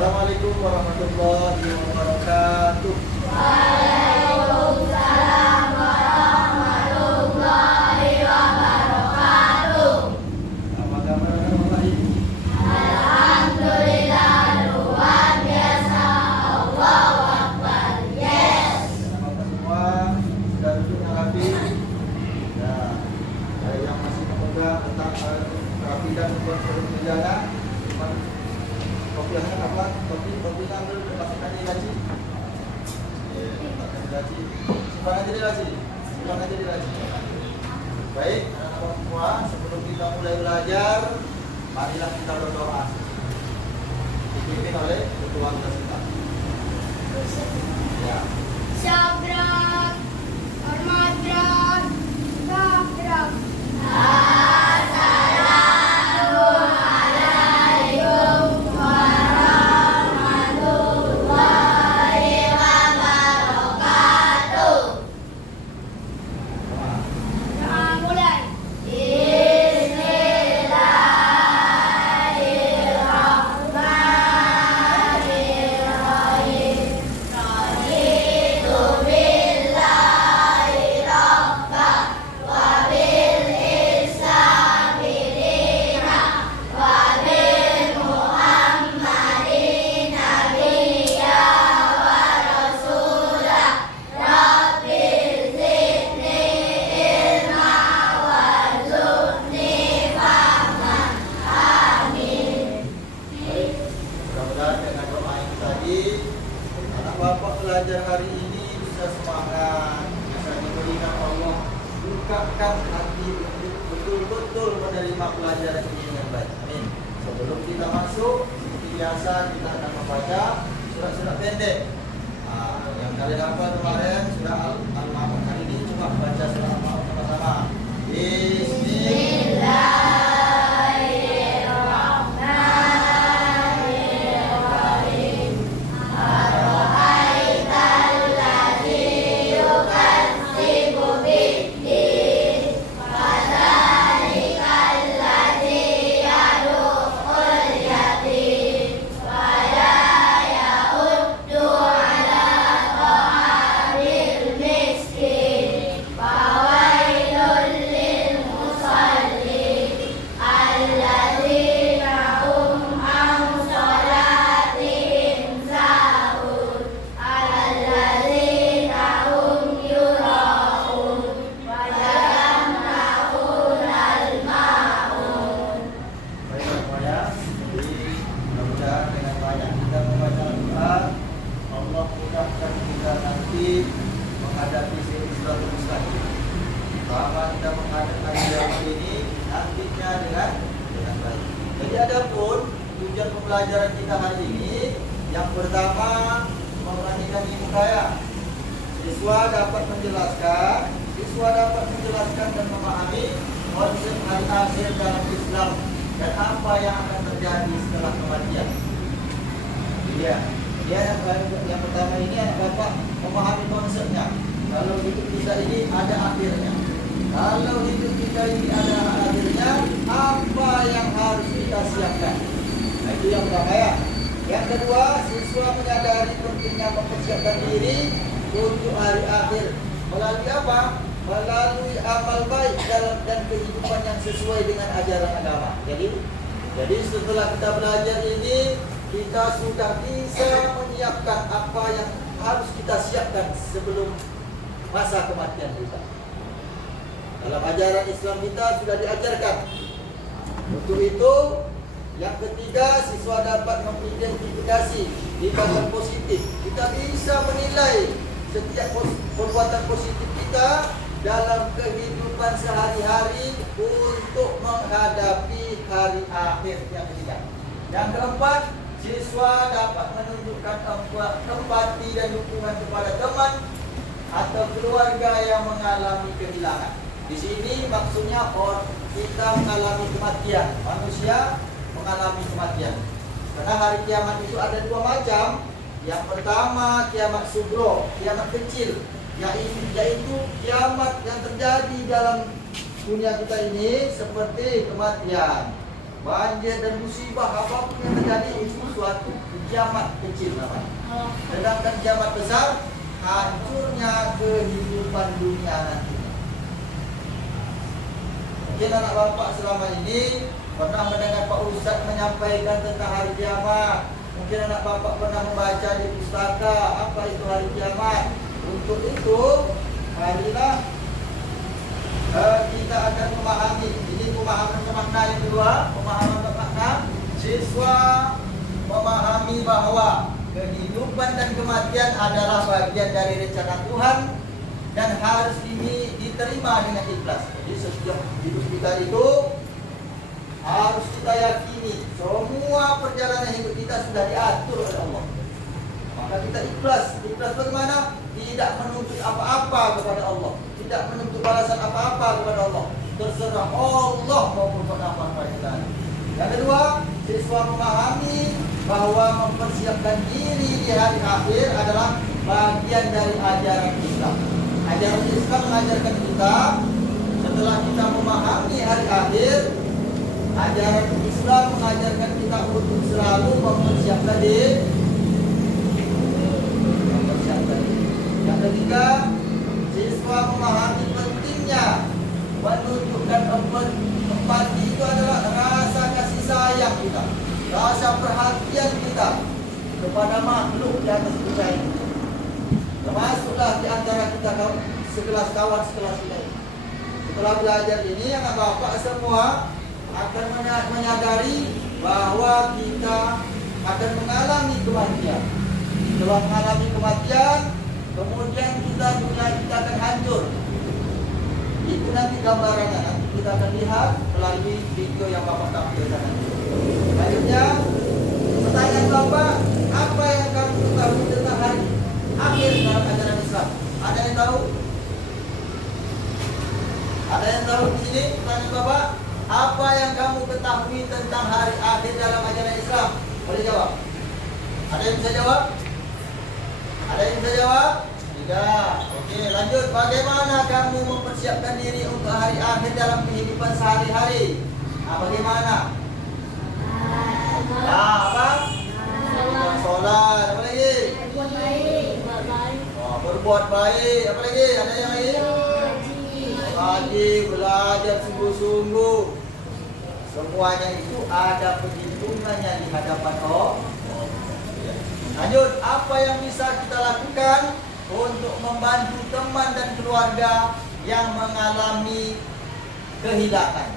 Assalamualaikum warahmatullahi wabarakatuh. Waalaikumsalam warahmatullahi wabarakatuh. Apa kabar Bapak Ibu? Alhamdulillah, luar biasa. Allahu Akbar. Yes. Bapak semua sudah duduk rapi. Nah, yang masih memegang tentang rapi dan membuat berjalan. Kopi apa? Kopi ambil masukkan di laci. Masukkan di laci. Simpan aja di laci. Baik, anak-anak semua, sebelum kita mulai belajar, marilah kita berdoa. Dipimpin oleh ketua kita. Ya. Sabrak, Armadrak, Sabrak. Assalamualaikum warahmatullahi wabarakatuh. Nah, mulai. Bismillahirrahmanirrahim. Raditu billahi rabban wa bil islami dinan wa bil muhammadin nabiyya wa rasulah. Rabbil zidni ilma warzuqni fahman. Amin. Baik, mudah-mudahan dengan doa ini tadi anak bapak belajar hari ini bisa semangat, bisa diberikan Allah bukakan hati untuk betul-betul menerima pelajaran ini dengan baik. Amin. Sebelum kita masuk, seperti biasa kita akan membaca surat-surat pendek. Yang kalian hafal kemarin surah Al-Ma'un, hari ini cuma baca surah Al-Ma'un sama-sama. Bismillahirrahmanirrahim. Ara'aital ladzi yukadzibu biddin, fadzalikal ladzi yad'ul yatim wa la yahuddu 'ala ta'amil miskin. Fawailul lil musallin alladzina hum an sholatihim sahun alladzina hum yura'un wa yamna'unal ma'un. Baik semuanya, jadi mudah-mudahan dengan banyak kita membaca Al-Quran, Allah mudahkan kita nanti menghadapi siratul mustaqim. Selama kita menghadapi zaman ini, nantinya dengan baik. Jadi adapun tujuan pembelajaran kita hari ini, yang pertama memperhatikan ilmu kaya. Siswa dapat menjelaskan dan memahami konsep hari akhir dalam Islam dan apa yang akan terjadi setelah kematian. Dia yang pertama ini anak bapak memahami konsepnya. Kalau hidup kita ini ada akhirnya. Kalau hidup kita ini ada akhirnya, apa yang harus kita siapkan? Nah, itu yang pertama ya. Yang kedua, siswa menyadari pentingnya mempersiapkan diri untuk hari akhir. Melalui apa? Melalui amal baik dan kehidupan yang sesuai dengan ajaran agama. Jadi setelah kita belajar ini, kita sudah bisa menyiapkan apa yang harus kita siapkan sebelum masa kematian kita. Dalam ajaran Islam kita sudah diajarkan. Untuk itu, yang ketiga, siswa dapat mengidentifikasi tindakan positif. Kita bisa menilai setiap perbuatan positif kita dalam kehidupan sehari-hari untuk menghadapi hari akhir yang ketiga. Yang keempat, siswa dapat menunjukkan empati dan dukungan kepada teman atau keluarga yang mengalami kehilangan. Di sini maksudnya kita mengalami kematian, manusia mengalami kematian. Karena hari kiamat itu ada dua macam. Yang pertama kiamat sugro, kiamat kecil, yaitu kiamat yang terjadi dalam dunia kita ini seperti kematian, banjir dan musibah apapun yang terjadi itu suatu kiamat kecil namanya. Sedangkan kiamat besar, hancurnya kehidupan dunia nanti. Mungkin anak bapak selama ini pernah mendengar Pak Ustadz menyampaikan tentang hari kiamat. Mungkin anak bapak pernah membaca di pustaka apa itu hari kiamat. Untuk itu, marilah kita akan memahami. Ini pemahaman makna yang kedua, pemahaman makna. Siswa memahami bahwa kehidupan dan kematian adalah bagian dari rencana Tuhan dan harus ini diterima dengan ikhlas. Jadi setiap hidup kita itu harus kita yakini semua perjalanan hidup kita sudah diatur oleh Allah. Maka kita ikhlas. Ikhlas bagaimana? Tidak menuntut apa-apa kepada Allah, tidak menuntut balasan apa-apa kepada Allah. Terserah Allah mau berbuat apa kepada kita. Yang kedua, siswa memahami bahwa mempersiapkan diri di hari akhir adalah bagian dari ajaran Islam. Ajaran Islam mengajarkan kita setelah kita memahami hari akhir, ajaran Islam mengajarkan kita untuk selalu mempersiapkan diri. Yang ketiga, siswa memahami pentingnya menunjukkan empati itu adalah rasa kasih sayang kita, rasa perhatian kita kepada makhluk di atas kita ini. Termasuklah di antara kita sekelas kawan sekelas kita ini. Setelah belajar ini, anak bapak semua akan menyadari bahwa kita akan mengalami kematian. Setelah mengalami kematian, kemudian kita akan hancur. Itu nanti gambarannya, nanti kita akan lihat melalui video yang bapak tampilkan nanti. Selanjutnya, pertanyaan bapak, apa yang kamu ketahui tentang hari akhir dalam ajaran Islam? Ada yang tahu? Ada yang tahu di sini? Pertanyaan bapak, apa yang kamu ketahui tentang hari akhir dalam ajaran Islam? Boleh jawab? Ada yang bisa jawab? Ada yang bisa jawab? Tidak. Oke, lanjut. Bagaimana kamu mempersiapkan diri untuk hari akhir dalam kehidupan sehari-hari? Bagaimana? Apa? Sholat. Apa lagi? Berbuat baik. Apa lagi? Ada yang lagi? Ngaji, belajar sungguh-sungguh. Semuanya itu ada perhitungannya di hadapan Allah. Lanjut, apa yang bisa kita lakukan untuk membantu teman dan keluarga yang mengalami kehilangan?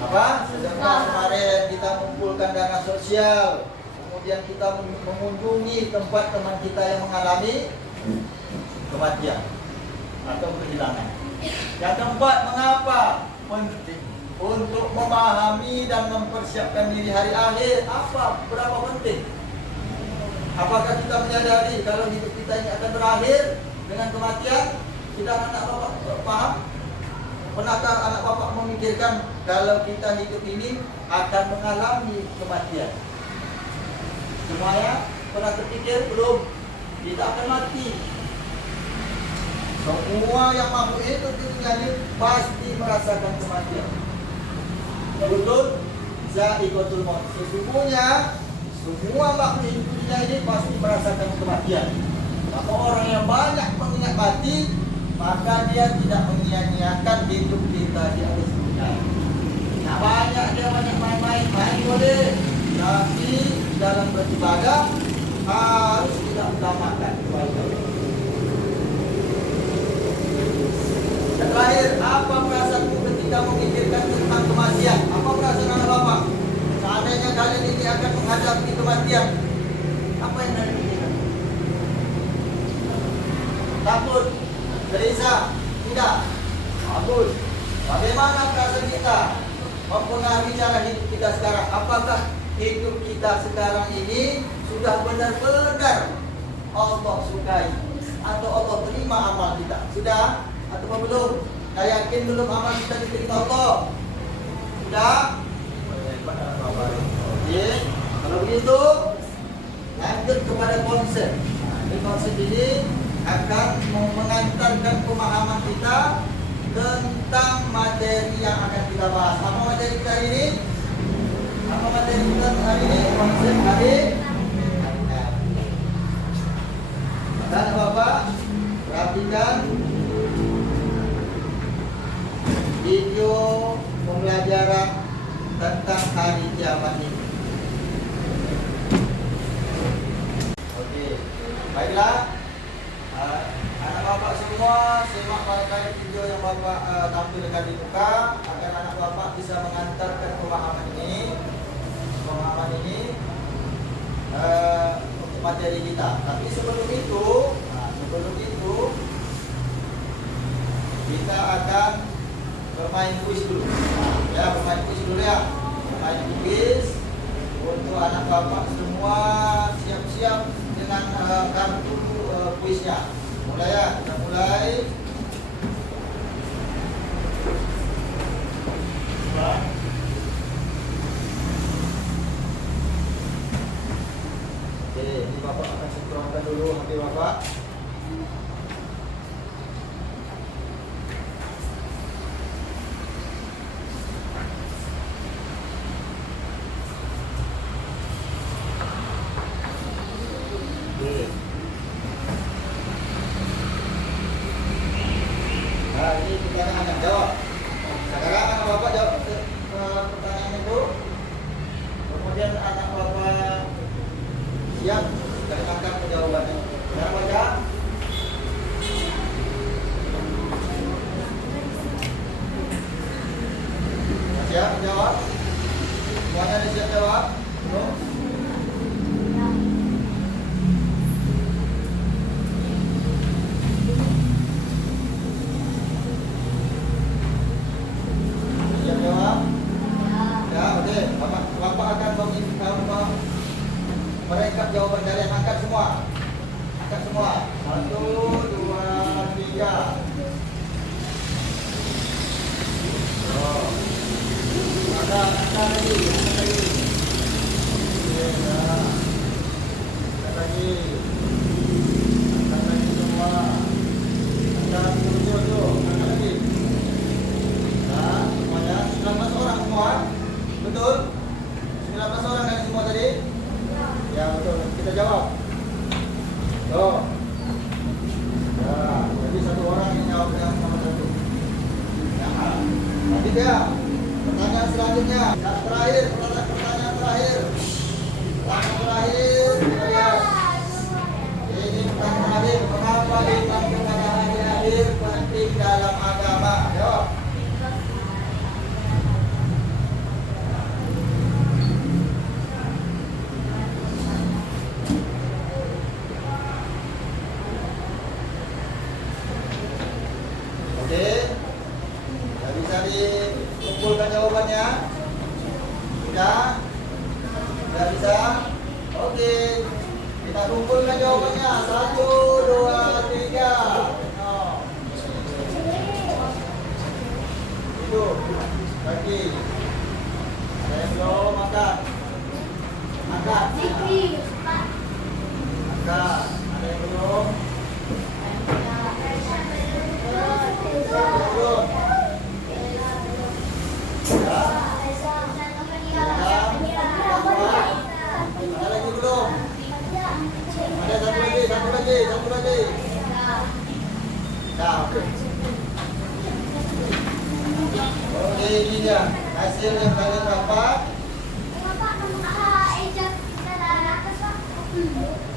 Apa? Sedekah kemarin kita mengumpulkan dana sosial, kemudian kita mengunjungi tempat teman kita yang mengalami kematian atau kehilangan. Yang keempat, mengapa penting untuk memahami dan mempersiapkan diri hari akhir? Apa? Berapa penting? Apakah kita menyadari kalau hidup kita ini akan berakhir dengan kematian? Tidak, anak bapak paham? Pernahkah anak bapak memikirkan kalau kita hidup ini akan mengalami kematian? Semuanya pernah terpikir? Belum. Kita akan mati. Semua yang makhluk hidup di dunia ini pasti merasakan kematian. Betul? Za'iqatul maut. Sesungguhnya semua makhluk hidup di dunia ini pasti merasakan kematian. Maka orang yang banyak mengingat mati, maka dia tidak menyia-nyiakan hidup kita di atas dunia. Nah, banyak dia banyak main-main boleh, tapi dalam beribadah harus tidak utamakan kebaikan. Dan terakhir, apa perasaanmu ketika memikirkan tentang kematian? Apa perasaan anak bapak? Seandainya kalian ini akan menghadapi kematian, apa yang kalian pikirkan? Takut? Gelisah? Tidak? Bagus. Bagaimana perasaan kita mempengaruhi cara hidup kita sekarang? Apakah hidup kita sekarang ini sudah benar-benar Allah sukai atau Allah terima amal kita? Sudah? Atau belum? Saya yakin belum amal kita diterima Allah. Sudah? Oke, kalau begitu lanjut kepada konsep. Konsep ini akan mengantarkan pemahaman kita tentang materi yang akan kita bahas. Apa materi kita ini? Apa materi kita hari ini? Konsep hari Nabi. Dan Bapak perhatikan video pembelajaran tentang hari kiamat ini. Oke, baiklah. Anak bapak semua simak baik-baik video yang bapak tampilkan di muka agar anak bapak bisa mengantarkan pemahaman ini untuk materi kita. Tapi sebelum itu kita akan bermain kuis dulu. Bermain kuis dulu ya. Bermain kuis untuk anak bapak semua siap-siap dengan kartu kuisnya. Mulai ya, kita mulai. Oke, ini bapak akan sinkronkan dulu HP bapak. Oke. Nah, ini pertanyaan akan jawab. Sekarang anak bapak jawab pertanyaan itu. Kemudian anak bapak siap terangkan jawabannya. Sekarang baca. Siap jawab. Semuanya ada siap jawab? Belum? Siap jawab? Ya, oke. Bapak akan merekap jawaban kalian. Angkat semua. Angkat semua. 1, 2, 3. Oh. Angkat lagi. Oke, ya. Angkat lagi. Angkat lagi semua. Angkat tuh. Angkat lagi. Nah, semuanya 19 orang semua. Betul? 19 orang kan semua tadi? Ya betul, kita jawab. Tuh. Ya, jadi satu orang yang jawabnya sama satu. Ya. Nanti dia pertanyaan selanjutnya. Yang terakhir, pertanyaan terakhir. Pertanyaan terakhir. Ya. Ini pertanyaan terakhir. Mengapa iman kepada hari akhir penting dalam agama? Jawab. Oke, nggak bisa dikumpulkan jawabannya? Sudah? Nggak bisa? Oke, kita kumpulkan jawabannya. 1, 2, 3. Oh. Itu lagi. Ada yang belum angkat? Angkat. Angkat. Ada yang belum? Belum. Ada lagi belum? Ada satu lagi. Nah, oke, ini dia hasil yang kalian dapat.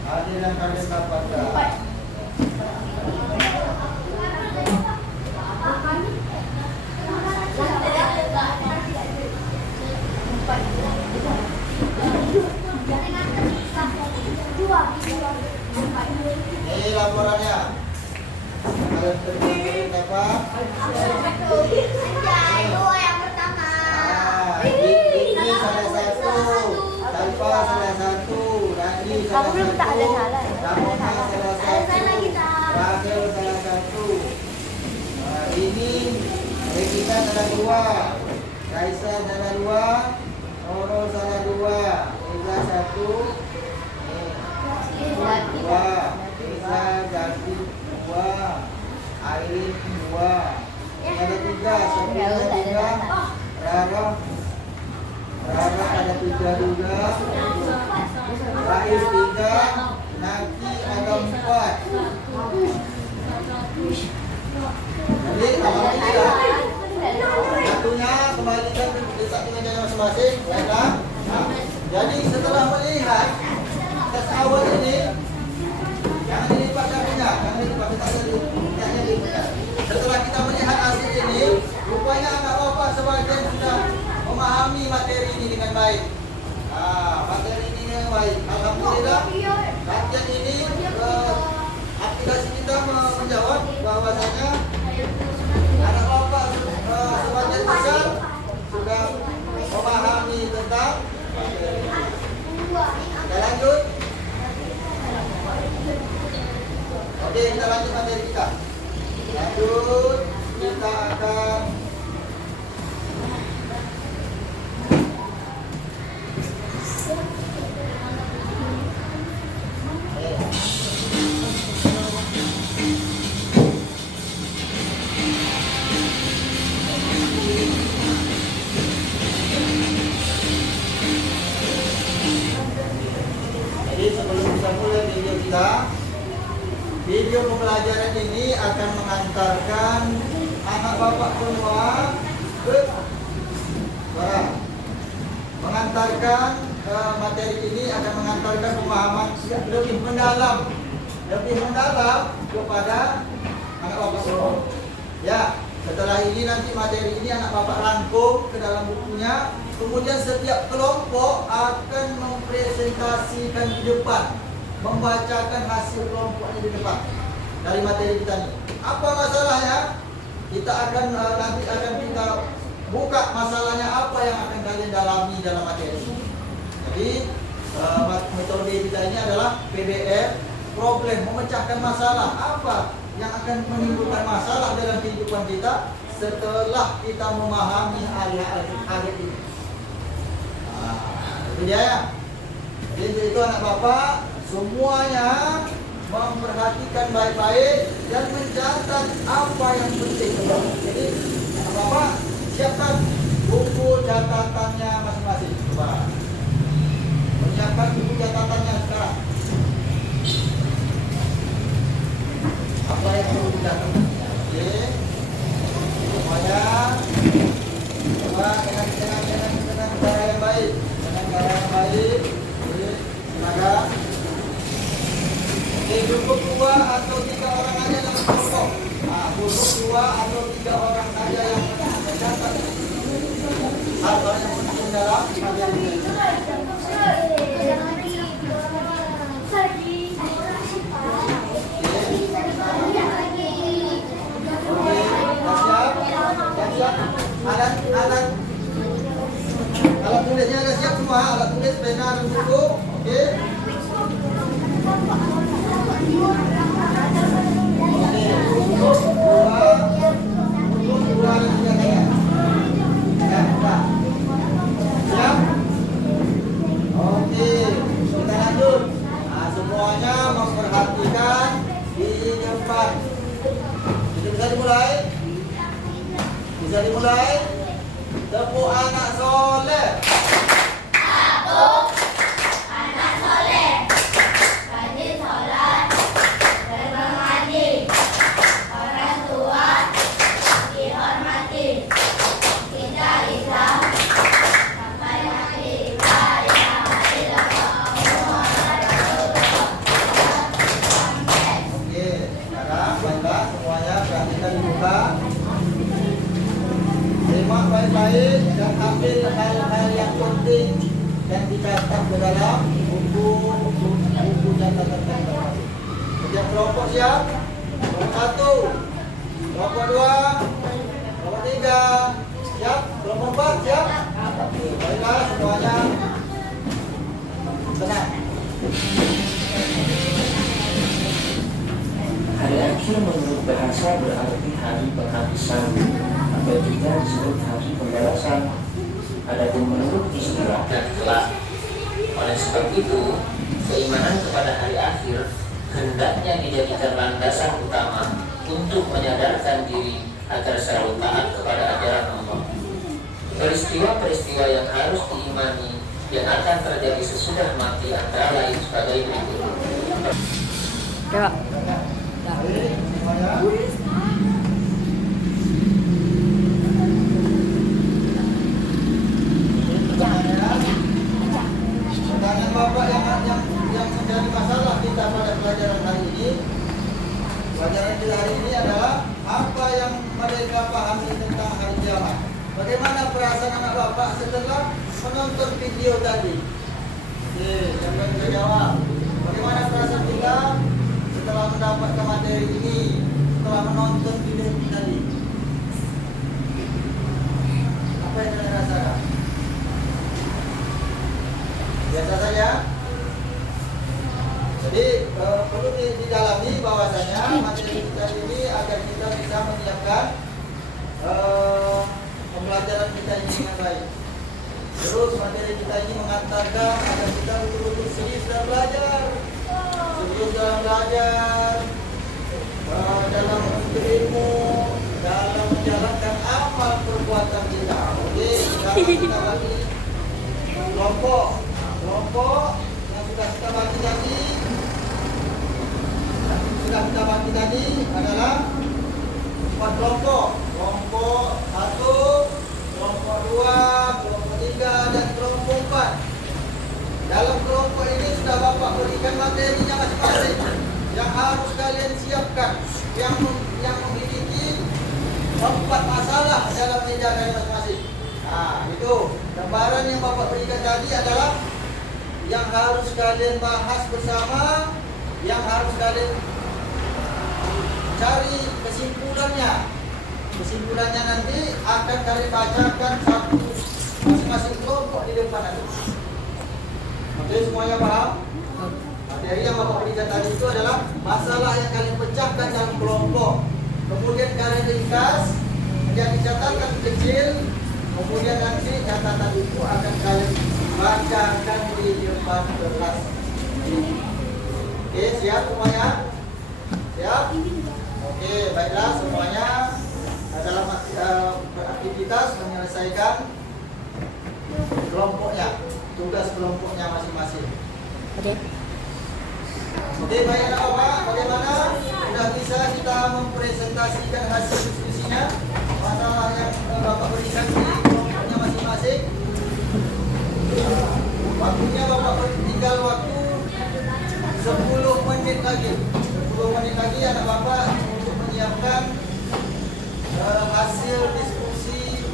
Hasil yang kalian dapatkan. Ini laporannya. Kalian terima apa? Yang pertama. Ini salah satu. Tanpa salah satu. Nanti salah satu. Ramona salah satu. Rachel salah satu. Ini Regina salah 2. Raisa salah 2. Noro salah 2. Eza 1. Dua, Eza ganti 2, Airin 2, ada 3, Sophia 3, Rara Rara ada 3 juga. Rahim 3. Naki ada 4. Jadi alhamdulillah. Satunya kembalikan ke satu meja masing-masing. Baiklah. Nah, jadi setelah melihat tes awal ini, jangan dilipat kakinya, jangan dilipat kita. Setelah kita melihat hasil ini, rupanya anak bapak sebagian sudah memahami materi ini dengan baik. Materi ini dengan baik. Alhamdulillah. Latihan ini aplikasi kita menjawab bahwasanya anak bapak sebagian besar sudah memahami tentang materi. Kita lanjut. Oke, kita lanjut materi kita. Lanjut, kita akan video pembelajaran ini akan mengantarkan anak bapak semua ke mengantarkan materi ini akan mengantarkan pemahaman lebih mendalam kepada anak bapak semua. Ya, setelah ini nanti materi ini anak bapak rangkum ke dalam bukunya. Kemudian setiap kelompok akan mempresentasikan di depan, membacakan hasil kelompoknya di depan dari materi kita ini. Apa masalahnya? Kita akan nanti akan kita buka masalahnya apa yang akan kalian dalami dalam materi ini. Jadi metode kita ini adalah PBM, problem, memecahkan masalah. Apa yang akan menimbulkan masalah dalam kehidupan kita setelah kita memahami ayat ini. Itu dia ya. Jadi itu anak bapak semuanya memperhatikan baik-baik dan mencatat apa yang penting. Jadi bapak siapkan buku catatannya masing-masing. Coba menyiapkan buku catatannya sekarang. Apa yang perlu dicatat? Oke, semuanya. Coba dengan cara yang baik, Silakan. Cukup 2 atau 3 orang aja dalam kelompok. Cukup 2 atau 3 orang saja yang mencatat hal yang penting dalam materi ini. Alat tulisnya ada siap semua, alat tulis, pena dan buku. Oke. Siap? Oke, kita lanjut. Semuanya memperhatikan di depan. Bisa dimulai? Bisa dimulai? Tepuk anak soleh. Tepuk anak soleh. Rajin sholat, bermengaji, orang tua dihormati. Kita Islam sampai mati. La ilaha illallah Muhammadur Rasulullah. Oke, sekarang baiklah semuanya perhatikan dibuka. Simak baik-baik dan ambil hal-hal yang penting dan dicatat ke dalam buku catatan kita. Setiap kelompok siap? Kelompok 1, kelompok 2, kelompok 3, siap? Kelompok 4 siap? Baiklah semuanya tenang. Hari akhir menurut bahasa berarti hari penghabisan, atau juga disebut hari pembalasan. Adapun menurut istilah dan kelak. Oleh sebab itu, keimanan kepada hari akhir hendaknya dijadikan landasan utama untuk menyadarkan diri agar selalu taat kepada ajaran Allah. Peristiwa-peristiwa yang harus diimani yang akan terjadi sesudah mati antara lain sebagai berikut. Coba. Baik, semuanya. Pertanyaan Bapak yang menjadi masalah kita pada pelajaran hari ini, pelajaran kita hari ini adalah apa yang mereka pahami tentang hari kiamat. Bagaimana perasaan anak Bapak setelah menonton video tadi? Oke, siapa yang bisa jawab? Bagaimana perasaan kita setelah mendapatkan materi ini, setelah menonton video ini tadi? Apa yang kalian rasakan? Biasa saja. Jadi perlu didalami bahwasanya materi kita ini agar kita bisa menyiapkan pembelajaran kita ini dengan baik. Terus materi kita ini mengantarkan agar kita betul-betul serius dalam belajar, serius dalam belajar, dalam menuntut ilmu, dalam menjalankan amal perbuatan kita. Oke, sekarang kita lagi kelompok yang sudah kita bagi tadi, adalah 4 kelompok. Kelompok 1, kelompok 2, kelompok 3, dan kelompok 4. Dalam kelompok ini sudah Bapak berikan materinya masing-masing yang harus kalian siapkan, yang memiliki 4 masalah dalam meja kalian masing-masing. Nah, itu gambaran yang Bapak berikan tadi adalah yang harus kalian bahas bersama, yang harus kalian cari kesimpulannya. Kesimpulannya nanti akan kalian bacakan satu masing-masing kelompok di depan nanti. Oke, semuanya paham? Materi yang Bapak berikan tadi itu adalah masalah yang kalian pecahkan dalam kelompok. Kemudian kalian ringkas menjadi catatan kecil. Kemudian nanti catatan itu akan kalian bacakan di depan kelas. Oke, siap semuanya? Siap? Oke, baiklah semuanya dalam aktivitas menyelesaikan kelompoknya, tugas kelompoknya masing-masing. Oke, baik anak-anak, bagaimana? Sudah bisa kita mempresentasikan hasil diskusinya? Masalah yang Bapak berikan di kelompoknya masing-masing. Waktunya Bapak tinggal waktu 10 menit lagi. 10 menit lagi anak Bapak untuk menyiapkan hasil diskusi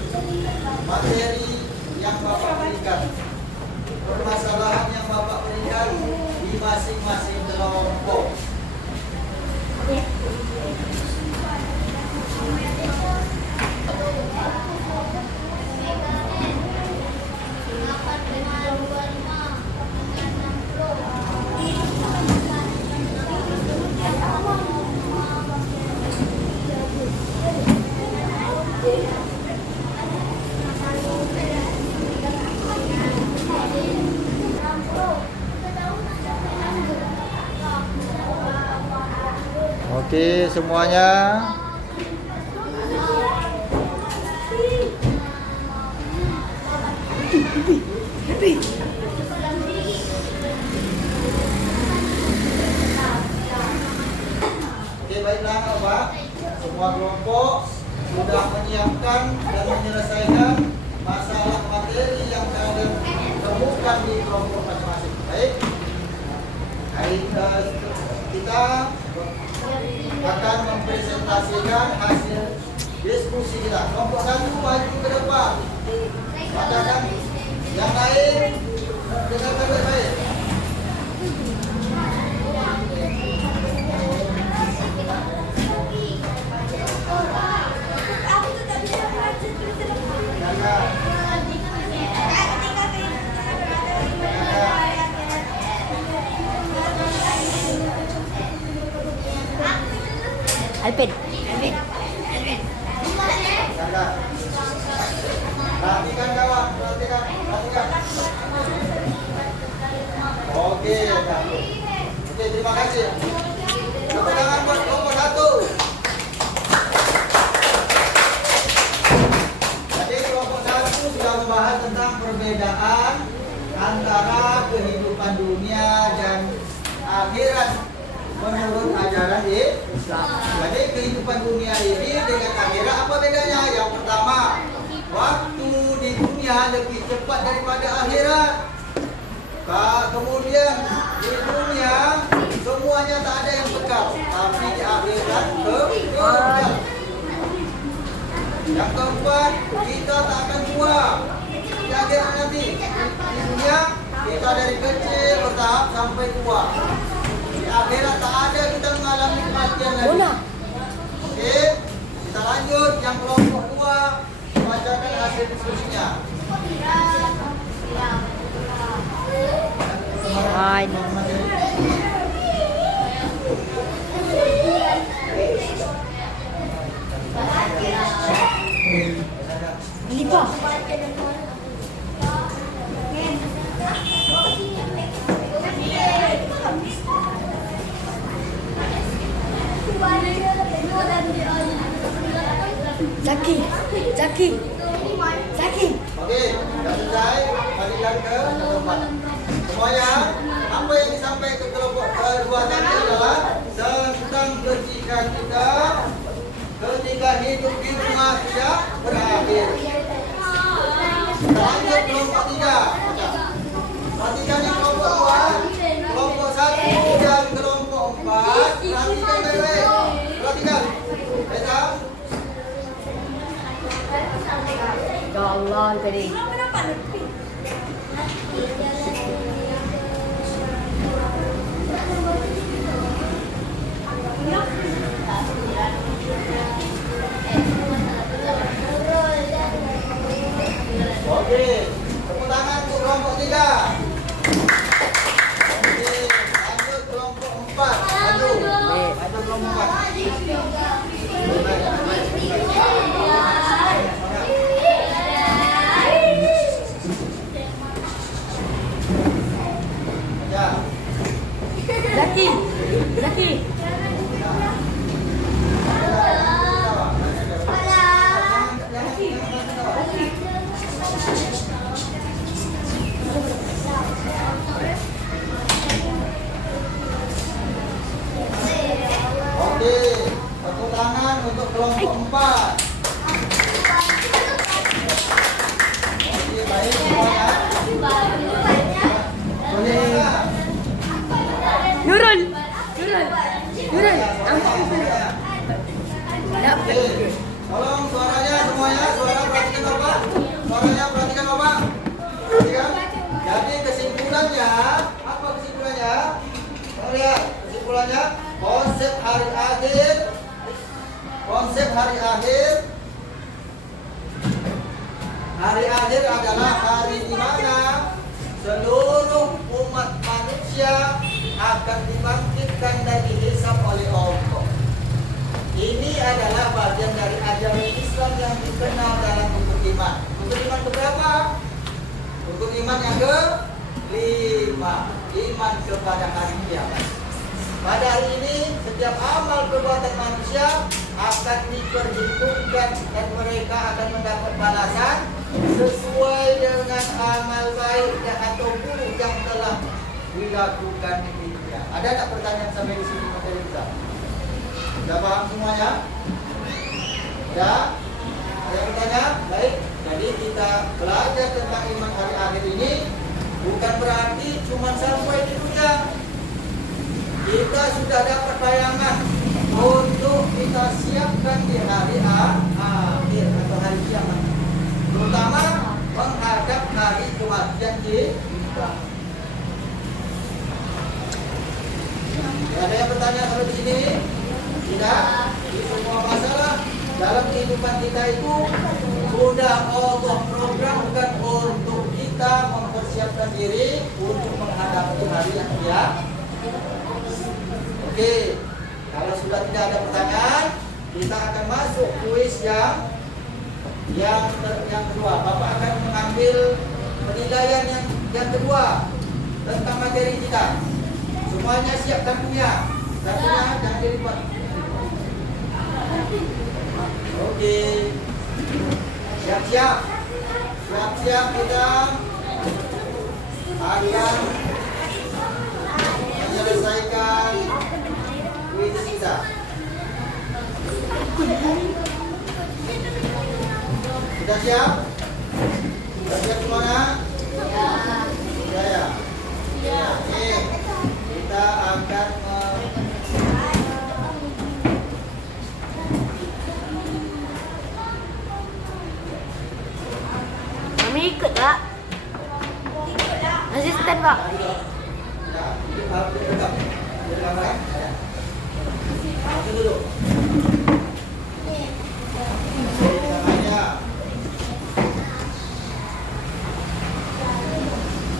materi yang Bapak berikan. Permasalahan yang Bapak berikan di masing-masing kelompok. Oke, semuanya. Oke, baiklah Pak. Semua kelompok sudah menyiapkan dan menyelesaikan masalah materi yang kalian temukan di kelompok masing-masing. Baik. Hari kita akan mempresentasikan hasil diskusi kita. Kelompok 1 maju ke depan. Bacakan yang lain dengarkan baik-baik. Alvin. Perhatikan kawan, perhatikan. Oke, terima kasih. Tepuk tangan buat kelompok 1. Jadi kelompok 1 Jadi kehidupan dunia ini dengan akhirat apa bedanya? Yang pertama, waktu di dunia lebih cepat daripada akhirat. Kemudian di dunia semuanya tak ada yang kekal, tapi di akhirat kekal. Yang keempat, kita tak akan tua di akhirat nanti. Di dunia kita dari kecil bertahap sampai tua. Di akhirat tak ada kita mengalami kematian lagi. Oke, kita lanjut yang kelompok 2 bacakan hasil diskusinya. Zaki. Oke, sudah selesai. Balikan ke tempat. Semuanya, apa yang disampaikan ke kelompok kedua tadi adalah tentang ketika hidup di rumah sudah berakhir. Lanjut kelompok 3. Perhatikan yang kelompok 2, kelompok 1 dan kelompok 4. Perhatikan baik-baik. Perhatikan. Baiklah. Ya Allah, tadi. Oke, tepuk tangan untuk kelompok 3. Oke, lanjut kelompok 4. Lanjut kelompok 4. Ya. Zaki. Oke, tepuk tangan untuk kelompok 4. Oke, baik semuanya. Boleh. Nurul. Oke, tolong suaranya semuanya, suara perhatikan Bapak. Suaranya perhatikan Bapak. Perhatikan. Jadi kesimpulannya, apa kesimpulannya? Lihat, kesimpulannya konsep hari akhir adalah hari di mana seluruh umat manusia akan dibangkitkan dan dihisab oleh Allah. Ini adalah bagian dari ajaran Islam yang dikenal dalam rukun iman. Rukun iman keberapa? Rukun iman yang ke-5, iman kepada hari kiamat. Pada hari ini, setiap amal perbuatan manusia akan diperhitungkan dan mereka akan mendapat balasan sesuai dengan amal baik dan atau buruk yang telah dilakukan dirinya. Ada tak pertanyaan sampai di sini materi kita? Sudah paham semuanya? Ya? Ada pertanyaan? Baik. Jadi kita belajar tentang iman hari akhir ini bukan berarti cuma sampai di dunia. Kita sudah dapat bayangan untuk kita siapkan di hari akhir atau hari kiamat. Terutama menghadap hari kematian kita. Ada yang bertanya sampai di sini? Tidak. Di semua masalah dalam kehidupan kita itu sudah Allah programkan untuk kita mempersiapkan diri untuk menghadapi hari yang kiamat. Oke, kalau sudah tidak ada pertanyaan, kita akan masuk kuis yang kedua. Bapak akan mengambil penilaian yang kedua tentang materi kita. Semuanya siap kartunya. Kartunya jangan dilipat. Oke. Siap-siap. Siap-siap kita akan menyelesaikan kuis kita. Sudah siap? Sudah siap semuanya? Ya ya. Ya. Nih, kita akan Mami ikut tak? Asisten pak. ya, ini harus tegak. Jadi gambar. Ya. Langsung dulu. Ini namanya.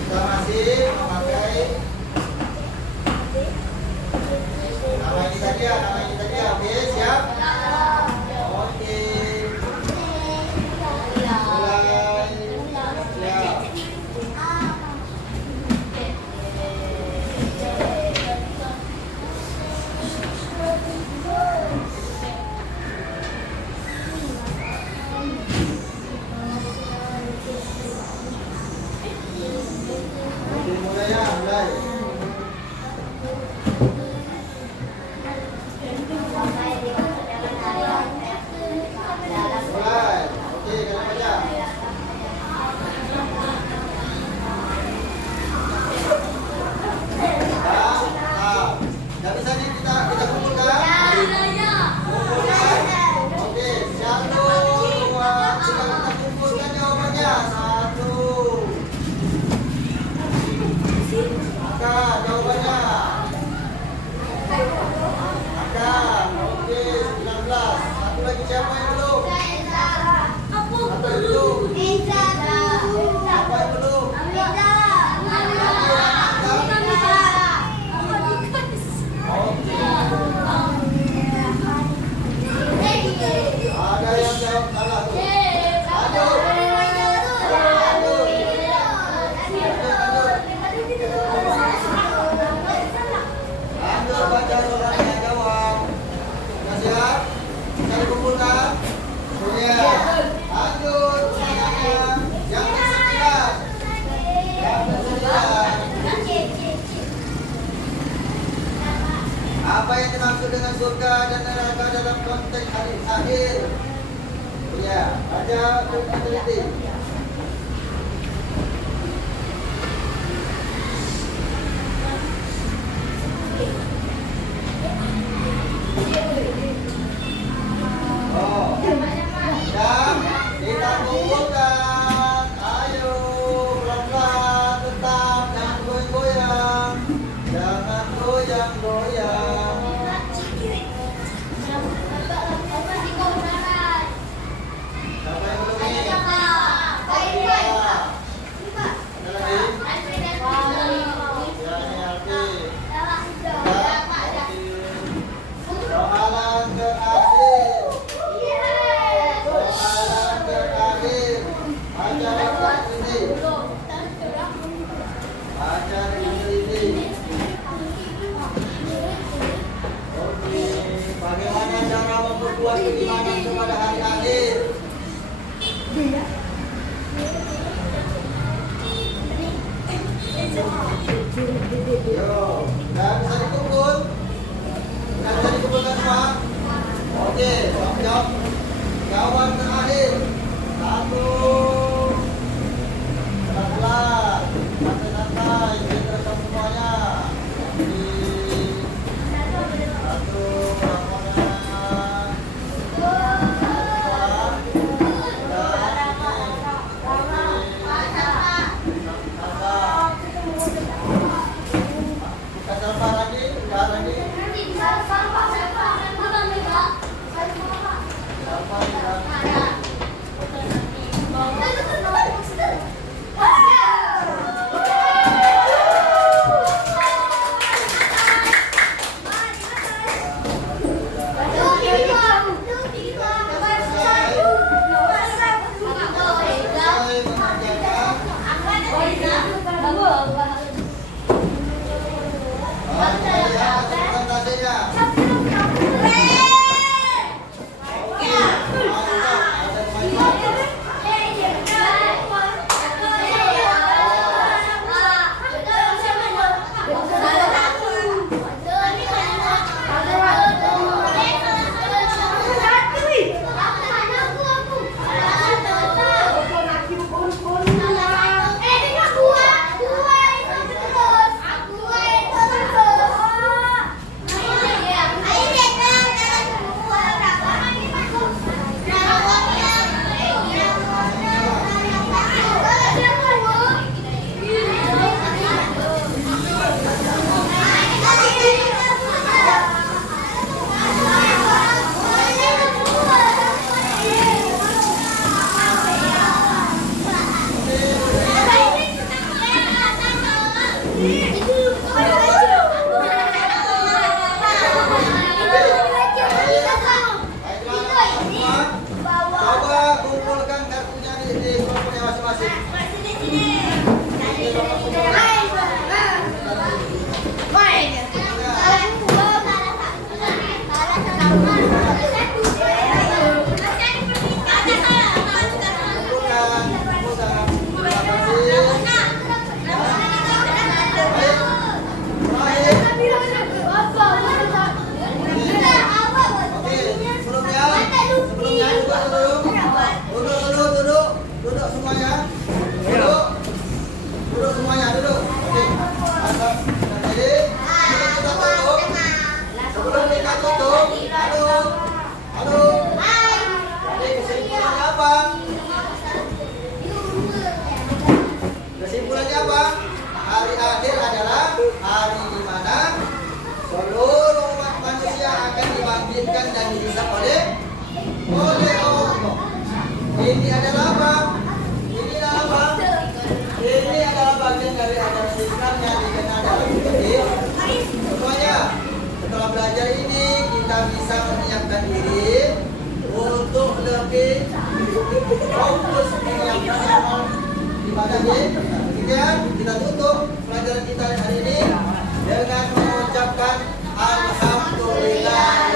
Kita masih memakai nama ini saja, oke, siap? Oke. Mulai. Siap. Oke, mulai ya, mulai. Mulai. Oke, kalian baca. Nggak bisa kita kumpulkan. Kumpulkan. Oke, 1, 2, 3 kita kumpulkan jawabannya. 1. Maka jawabannya. Maka, oke, 19. Satu lagi siapa yang belum? Siapa yang belum? Siapa yang belum? Ada yang jawab salah tuh. Lanjut. Lanjut baca soalnya jawab. Sudah siap? Bisa dikumpulkan? Sudah. Lanjut. Yang ke-9. Yang ke-9. Apa yang dimaksud dengan surga dan neraka dalam konteks hadis akhir? Ya, baca dengan teliti. Oh, ya, kita kumpulkan. Ayo, pelan-pelan, tetap jangan goyang-goyang, jangan goyang-goyang. Siapa yang belum nih? Ada lagi? Ya, ini Alfi. Soalan terakhir. Soalan terakhir. Baca dengan teliti. Baca dengan teliti. Oke, bagaimana cara memperkuat keimanan kepada hari akhir? Yo, nggak bisa dikumpul? Nggak bisa dikumpulkan semua? Oke, jawab. Jawab terakhir. 1. Pelan-pelan. Santai-santai. Biar terekam semuanya. Jadi, 1. Pelan-pelan. 2. Bukan sampah lagi, enggak lagi. Sampah enggak. Duduk semuanya. Duduk semuanya, duduk. Oke. Jadi, kita tutup. Sebelum kita tutup, halo. Halo. Jadi kesimpulannya apa? Kesimpulannya apa? Hari akhir adalah hari di mana seluruh umat manusia akan dibangkitkan dan dihisab oleh Allah. Ini adalah apa? Ini adalah apa? Ini adalah bagian dari ajaran Islam yang dikenal dalam fikih. Semuanya, setelah belajar ini kita bisa menyiapkan diri untuk lebih fokus menyiapkan amal ibadah ini. Kemudian kita tutup pelajaran kita hari ini dengan mengucapkan Alhamdulillah.